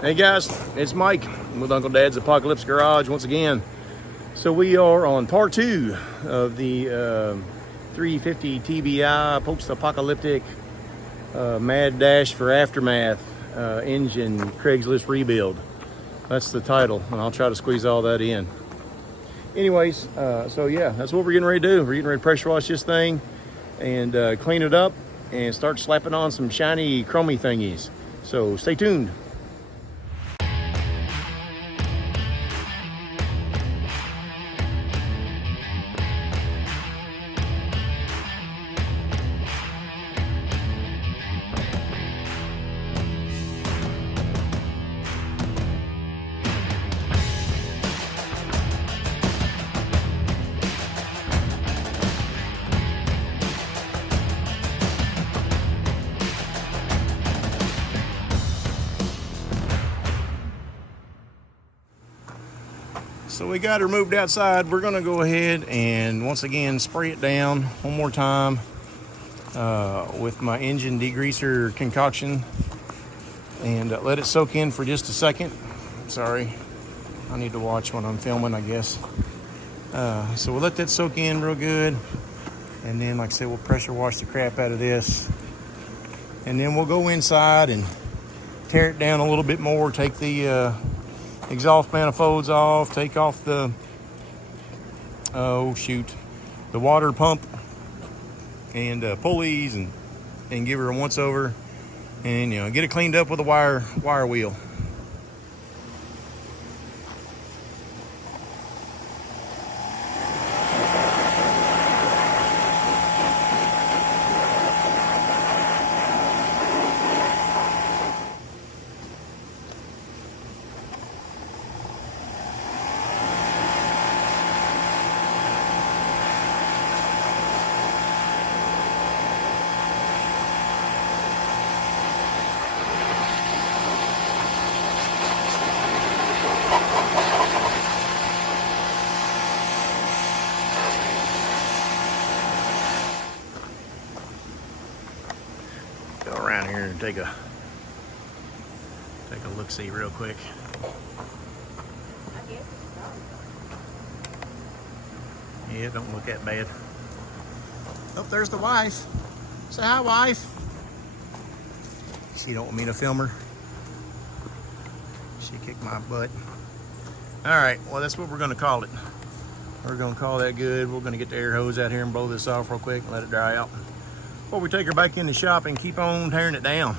Hey guys, it's Mike with Uncle Dad's Apocalypse Garage once again. So we are on part 2 of the 350 TBI post-apocalyptic mad dash for aftermath engine Craigslist rebuild. That's the title, and I'll try to squeeze all that in. Anyways, so yeah, that's what we're getting ready to do. We're getting ready to pressure wash this thing and clean it up and start slapping on some shiny chromey thingies. So stay tuned. So we got her moved outside. We're gonna go ahead and once again spray it down one more time with my engine degreaser concoction and let it soak in for just a second. Sorry, I need to watch when I'm filming, I guess. So we'll let that soak in real good, and then like I said, we'll pressure wash the crap out of this, and then we'll go inside and tear it down a little bit more, take the exhaust manifolds off, take off the the water pump and pulleys, and give her a once over, and get it cleaned up with a wire wheel. Go around here and take a look-see real quick. Yeah, it don't look that bad. Oh, there's the wife. Say hi, wife. She don't want me to film her. She kicked my butt. All right, well, that's what we're gonna call it. We're gonna call that good. We're gonna get the air hose out here and blow this off real quick and let it dry out before we take her back in the shop and keep on tearing it down.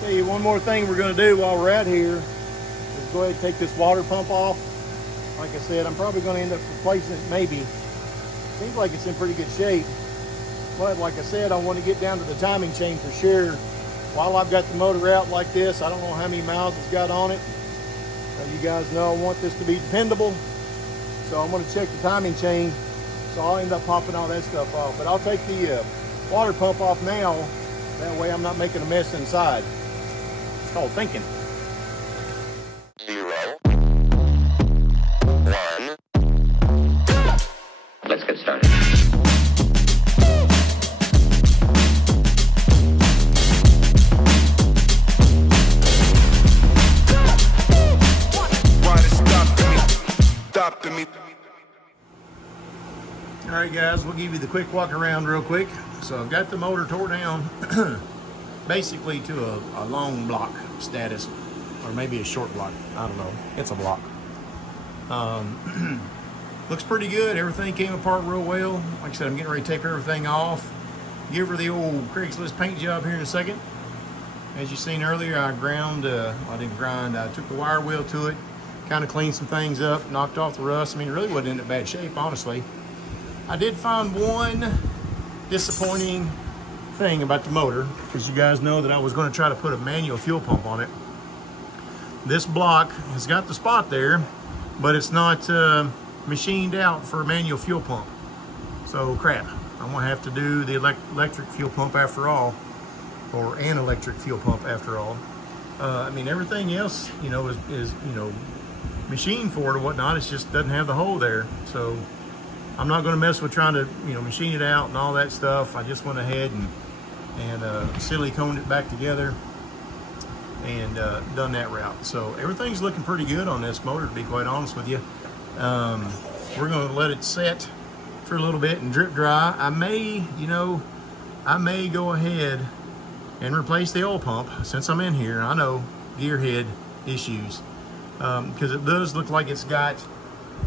Tell you one more thing we're going to do while we're out here is go ahead and take this water pump off. Like I said, I'm probably going to end up replacing it maybe. Seems like it's in pretty good shape. But like I said, I want to get down to the timing chain for sure. While I've got the motor out like this, I don't know how many miles it's got on it. You guys know I want this to be dependable. So I'm going to check the timing chain. So I'll end up popping all that stuff off. But I'll take the water pump off now. That way I'm not making a mess inside. It's called thinking. 0, 1. Let's get started. All right, guys, we'll give you the quick walk around real quick. So I've got the motor tore down basically to a long block status, or maybe a short block. I don't know. It's a block. Looks pretty good. Everything came apart real well. Like I said, I'm getting ready to tape everything off. Give her the old Craigslist paint job here in a second. As you seen earlier, I took the wire wheel to it, kind of cleaned some things up, knocked off the rust. I mean, it really wasn't in bad shape, honestly. I did find one disappointing thing about the motor, because you guys know that I was going to try to put a manual fuel pump on it. This block has got the spot there, but it's not machined out for a manual fuel pump. So crap, I'm gonna have to do the electric fuel pump after all, or an electric fuel pump after all. I mean, everything else, you know, is you know, machined for it or whatnot. It just doesn't have the hole there. So I'm not gonna mess with trying to, you know, machine it out and all that stuff. I just went ahead and siliconed it back together and done that route. So everything's looking pretty good on this motor, to be quite honest with you. We're gonna let it set for a little bit and drip dry. I may go ahead and replace the oil pump since I'm in here. I know, gearhead issues, because it does look like it's got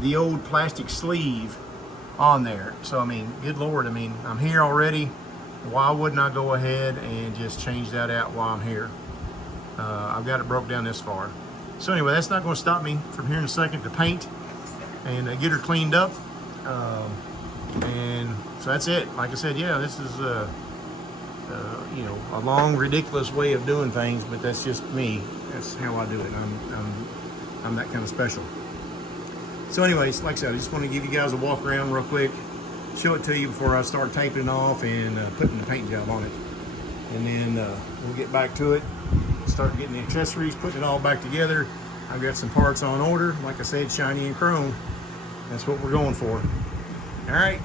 the old plastic sleeve on there. So I mean, good Lord, I mean, I'm here already. Why wouldn't I go ahead and just change that out while I'm here? I've got it broke down this far. So anyway, that's not going to stop me from here in a second to paint and get her cleaned up. And so that's it. Like I said, yeah, this is you know, a long, ridiculous way of doing things, but that's just me. That's how I do it. I'm that kind of special. So anyways, like I said, I just want to give you guys a walk around real quick, show it to you before I start taping it off and putting the paint job on it. And then we'll get back to it, start getting the accessories, putting it all back together. I've got some parts on order. Like I said, shiny and chrome. That's what we're going for. All right.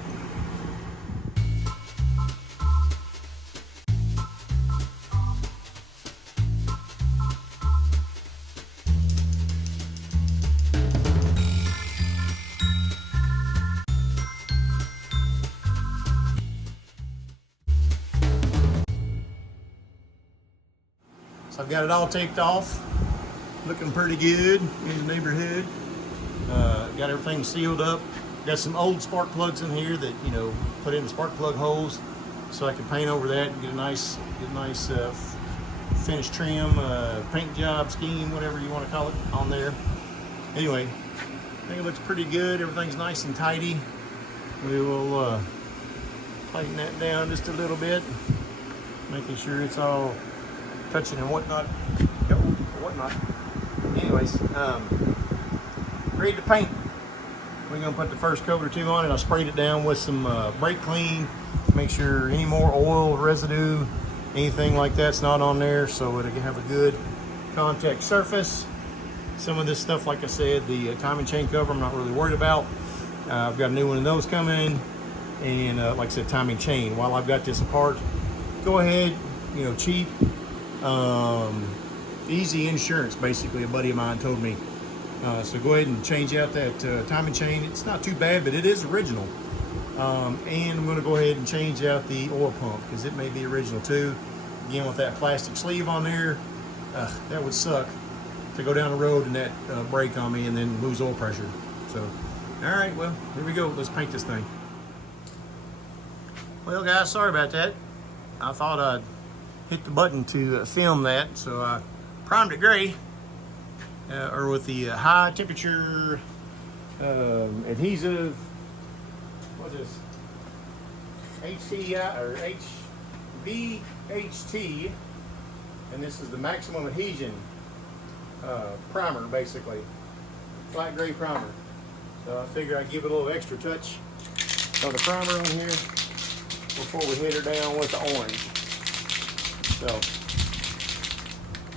So I've got it all taped off, looking pretty good in the neighborhood. Got everything sealed up. Got some old spark plugs in here that, you know, put in the spark plug holes so I can paint over that and get a nice finished trim, paint job scheme, whatever you want to call it, on there. Anyway, I think it looks pretty good. Everything's nice and tidy. We will tighten that down just a little bit, making sure it's all touching and whatnot. Anyways, ready to paint. We're gonna put the first coat or two on it. I sprayed it down with some brake clean, make sure any more oil residue, anything like that's not on there, so it'll have a good contact surface. Some of this stuff, like I said, the timing chain cover, I'm not really worried about. I've got a new one of those coming, and like I said, timing chain. While I've got this apart, go ahead, you know, cheap, easy insurance, basically, a buddy of mine told me. So go ahead and change out that timing chain. It's not too bad, but it is original. And I'm going to go ahead and change out the oil pump because it may be original too. Again, with that plastic sleeve on there, that would suck to go down the road and that break on me and then lose oil pressure. So, all right, well, here we go. Let's paint this thing. Well, guys, sorry about that. I thought I'd hit the button to film that, so I primed it gray. Or with the high temperature adhesive, what is HTI or HVHT, and this is the maximum adhesion primer, basically, flat gray primer. So I figure I'd give it a little extra touch of the primer on here before we hit her down with the orange. So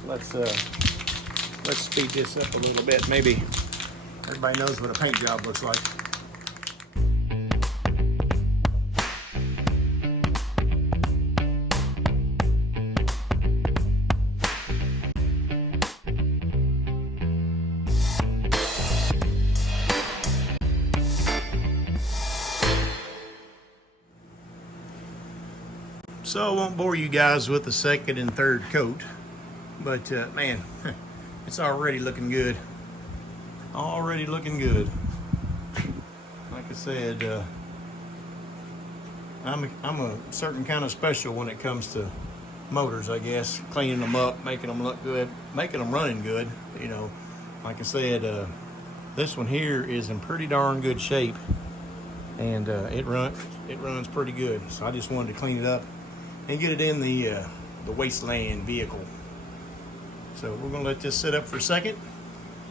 let's speed this up a little bit. Maybe everybody knows what a paint job looks like. So I won't bore you guys with the second and third coat, but man, it's already looking good. Already looking good. Like I said, I'm a certain kind of special when it comes to motors, I guess. Cleaning them up, making them look good, making them running good. You know, like I said, this one here is in pretty darn good shape, and it runs pretty good. So I just wanted to clean it up and get it in the wasteland vehicle. So we're gonna let this sit up for a second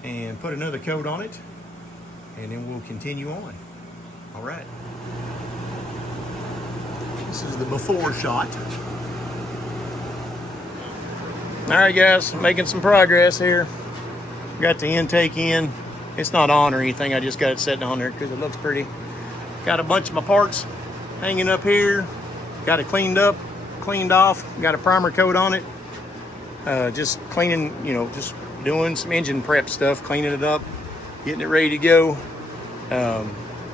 and put another coat on it, and then we'll continue on. All right. This is the before shot. All right, guys, making some progress here. Got the intake in. It's not on or anything. I just got it sitting on there because it looks pretty. Got a bunch of my parts hanging up here. Got it cleaned up, cleaned off. Got a primer coat on it. Just cleaning, just doing some engine prep stuff, cleaning it up, getting it ready to go.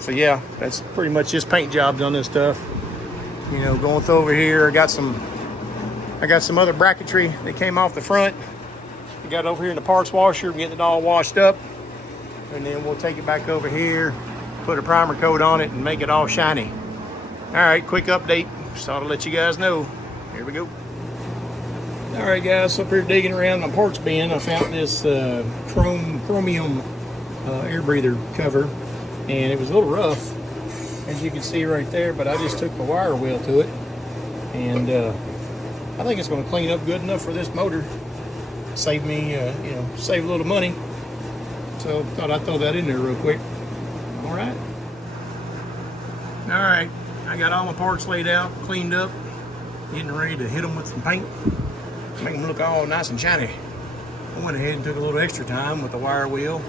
So yeah, that's pretty much just paint jobs on this stuff. Going through over here, I got some other bracketry that came off the front. I got it over here in the parts washer, getting it all washed up. And then we'll take it back over here, put a primer coat on it, and make it all shiny. All right, quick update. Just thought I'd let you guys know. Here we go. All right, guys, up here digging around my parts bin, I found this chromium air breather cover, and it was a little rough, as you can see right there, but I just took the wire wheel to it, and I think it's going to clean up good enough for this motor. Save me, save a little money. So thought I'd throw that in there real quick. All right. All right, I got all my parts laid out, cleaned up, getting ready to hit them with some paint. Make them look all nice and shiny. I went ahead and took a little extra time with the wire wheel,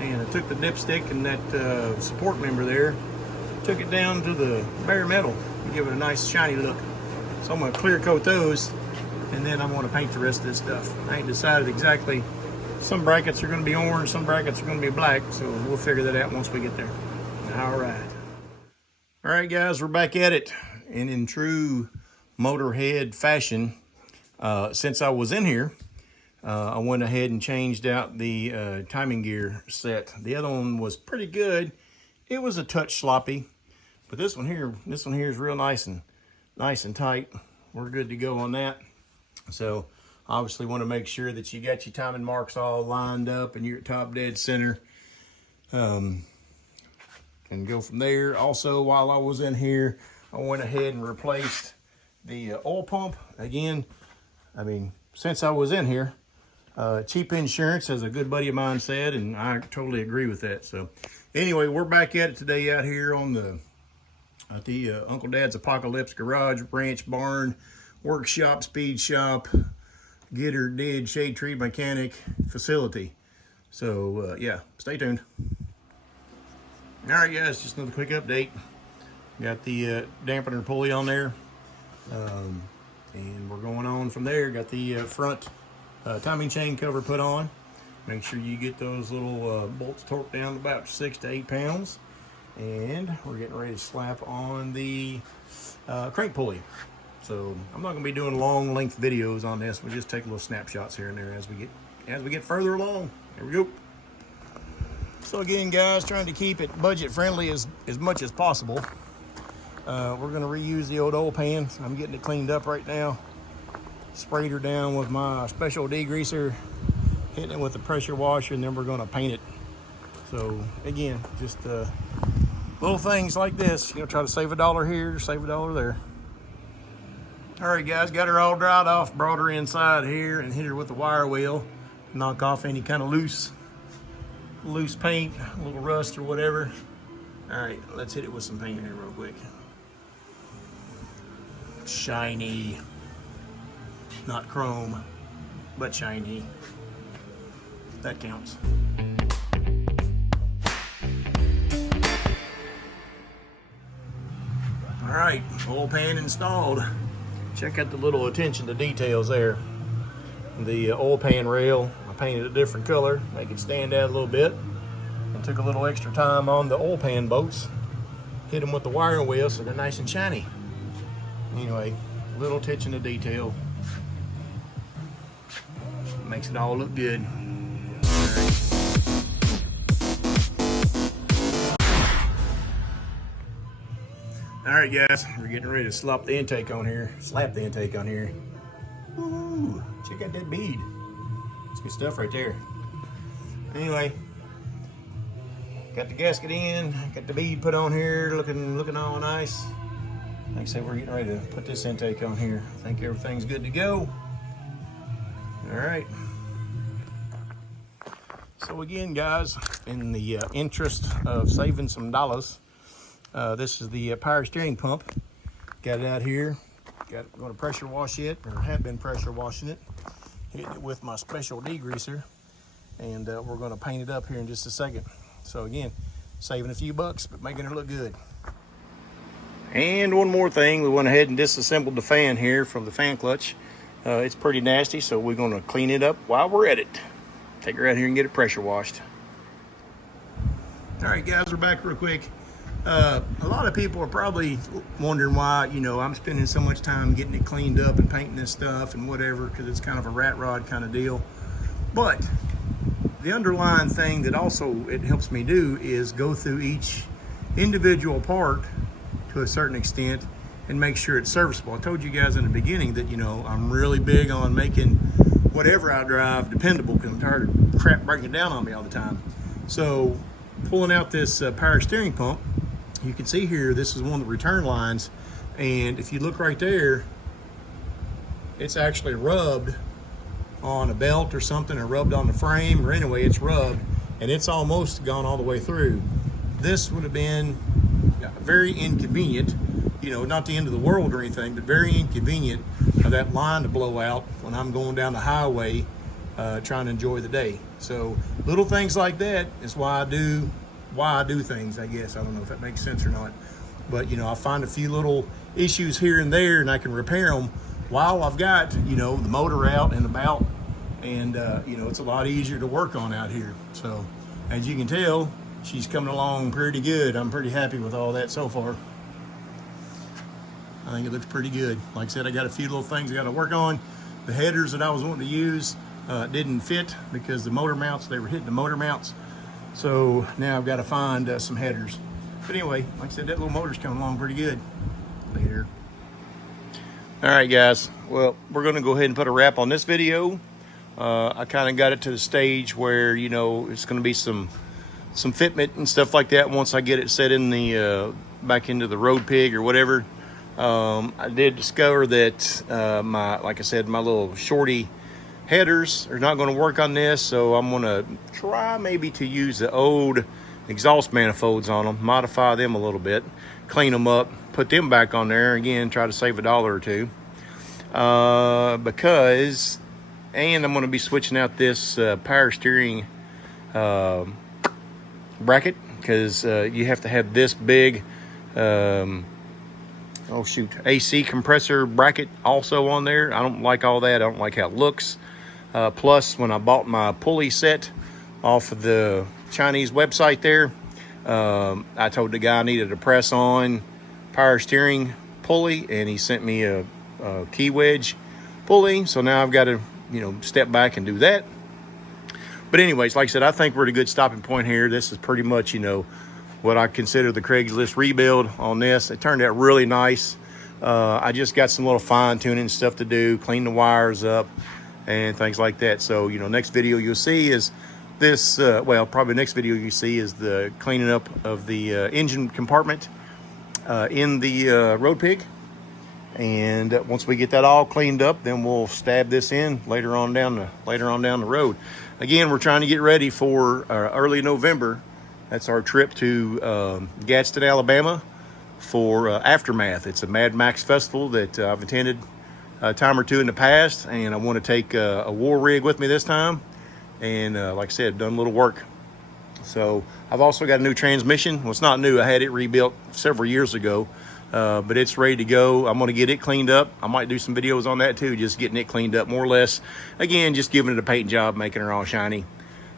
and I took the dipstick and that support member there, took it down to the bare metal to give it a nice shiny look. So I'm going to clear coat those, and then I'm going to paint the rest of this stuff. I ain't decided exactly. Some brackets are going to be orange, some brackets are going to be black, so we'll figure that out once we get there. All right, guys, we're back at it, and in true Motorhead fashion. Since I was in here, I went ahead and changed out the timing gear set. The other one was pretty good. It was a touch sloppy, but this one here is real nice and tight. We're good to go on that. So obviously want to make sure that you got your timing marks all lined up and you're at top dead center. And go from there. Also, while I was in here, I went ahead and replaced the oil pump. Again, I mean, since I was in here, cheap insurance, as a good buddy of mine said, and I totally agree with that. So anyway, we're back at it today out here on at the Uncle Dad's Apocalypse Garage, Ranch, Barn, Workshop, Speed Shop, Getter, Did, Shade Tree Mechanic facility. So yeah, stay tuned. All right, guys, just another quick update. Got the dampener pulley on there. And we're going on from there. Got the front timing chain cover put on. Make sure you get those little bolts torqued down to about 6 to 8 pounds. And we're getting ready to slap on the crank pulley. So I'm not going to be doing long length videos on this. We'll just take little snapshots here and there as we get further along. There we go. So again, guys, trying to keep it budget friendly as much as possible. We're going to reuse the old oil pan. I'm getting it cleaned up right now. Sprayed her down with my special degreaser, hitting it with the pressure washer, and then we're going to paint it. So again, just little things like this. Try to save $1 here, save $1 there. All right, guys, got her all dried off. Brought her inside here and hit her with the wire wheel. Knock off any kind of loose paint, a little rust or whatever. All right, let's hit it with some paint here real quick. Shiny, not chrome, but shiny. That counts. All right, oil pan installed. Check out the little attention to details there. The oil pan rail, I painted a different color, make it stand out a little bit. And took a little extra time on the oil pan bolts. Hit them with the wire wheel so they're nice and shiny. Anyway, little attention to detail. Makes it all look good. All right, guys, we're getting ready to slap the intake on here. Ooh, check out that bead. It's good stuff right there. Anyway, got the gasket in, got the bead put on here, looking all nice. Like I said, we're getting ready to put this intake on here. I think everything's good to go. All right. So again, guys, in the interest of saving some dollars, this is the power steering pump. Got it out here. Going to pressure wash it, or have been pressure washing it. Hitting it with my special degreaser, and we're going to paint it up here in just a second. So again, saving a few bucks, but making it look good. And one more thing, we went ahead and disassembled the fan here from the fan clutch. It's pretty nasty, so we're going to clean it up while we're at it. Take her out here and get it pressure washed. All right, guys, we're back real quick. A lot of people are probably wondering why, you know, I'm spending so much time getting it cleaned up and painting this stuff and whatever, because it's kind of a rat rod kind of deal. But the underlying thing that also it helps me do is go through each individual part to a certain extent and make sure it's serviceable. I told you guys in the beginning that, you know, I'm really big on making whatever I drive dependable, because I'm tired of crap breaking down on me all the time. So pulling out this power steering pump, you can see here, this is one of the return lines, and if you look right there, it's actually rubbed on a belt or something, or rubbed on the frame, or anyway, it's rubbed, and it's almost gone all the way through. This would have been very inconvenient, you know, not the end of the world or anything, but very inconvenient of that line to blow out when I'm going down the highway trying to enjoy the day. So little things like that is why I do things, I guess. I don't know if that makes sense or not, but you know, I find a few little issues here and there, and I can repair them while I've got, you know, the motor out and about, and you know, it's a lot easier to work on out here. So as you can tell, she's coming along pretty good. I'm pretty happy with all that so far. I think it looks pretty good. Like I said, I got a few little things I got to work on. The headers that I was wanting to use didn't fit because the motor mounts, they were hitting the motor mounts. So now I've got to find some headers. But anyway, like I said, that little motor's coming along pretty good. Later. All right, guys. Well, we're going to go ahead and put a wrap on this video. I kind of got it to the stage where, you know, it's going to be some fitment and stuff like that once I get it set in the back into the road pig or whatever. I did discover that like I said, my little shorty headers are not going to work on this, so I'm going to try maybe to use the old exhaust manifolds on them, modify them a little bit, clean them up, put them back on there again, try to save $1 or $2, because, and I'm going to be switching out this power steering bracket, because you have to have this big AC compressor bracket also on there. I don't like all that. I don't like how it looks. Plus, when I bought my pulley set off of the Chinese website there, I told the guy I needed a press-on power steering pulley, and he sent me a key wedge pulley. So now I've got to, you know, step back and do that. But anyways, like I said, I think we're at a good stopping point here. This is pretty much, you know, what I consider the Craigslist rebuild on this. It turned out really nice. I just got some little fine tuning stuff to do, clean the wires up and things like that. So, you know, next video you'll see is this, well, probably next video you see is the cleaning up of the engine compartment in the road pig. And once we get that all cleaned up, then we'll stab this in later on down the road. Again, we're trying to get ready for early November. That's our trip to Gadsden, Alabama for Aftermath. It's a Mad Max festival that I've attended a time or two in the past, and I want to take a war rig with me this time. And like I said, done a little work. So I've also got a new transmission. Well, it's not new. I had it rebuilt several years ago, but it's ready to go. I'm going to get it cleaned up. I might do some videos on that too, just getting it cleaned up more or less. Again, just giving it a paint job, making her all shiny.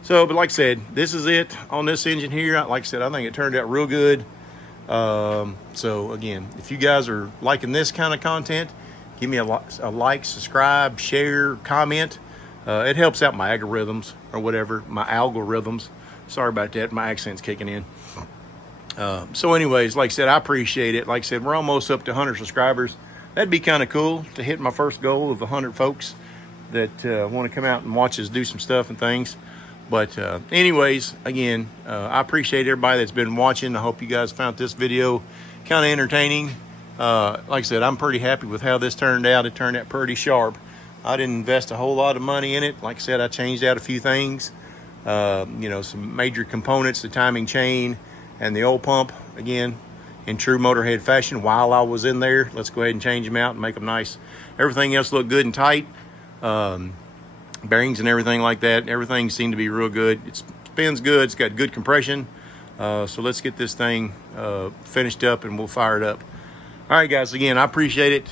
So, but like I said, this is it on this engine here. Like I said, I think it turned out real good. So again, if you guys are liking this kind of content, give me a like, subscribe, share, comment. It helps out my algorithms or whatever, my algorithms. Sorry about that, my accent's kicking in. So anyways, like I said, I appreciate it. Like I said, we're almost up to 100 subscribers. That'd be kind of cool to hit my first goal of 100 folks that want to come out and watch us do some stuff and things. But anyways, again, I appreciate everybody that's been watching. I hope you guys found this video kind of entertaining. Like I said, I'm pretty happy with how this turned out. It turned out pretty sharp. I didn't invest a whole lot of money in it. Like I said, I changed out a few things. You know, some major components, the timing chain and the oil pump, again, in true Motorhead fashion while I was in there. Let's go ahead and change them out and make them nice. Everything else looked good and tight. Bearings and everything like that, everything seemed to be real good. It spins good, it's got good compression. So let's get this thing finished up and we'll fire it up. All right, guys, again, I appreciate it.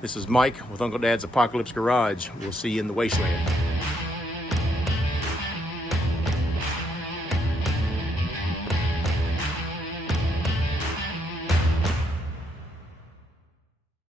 This is Mike with Uncle Dad's Apocalypse Garage. We'll see you in the wasteland.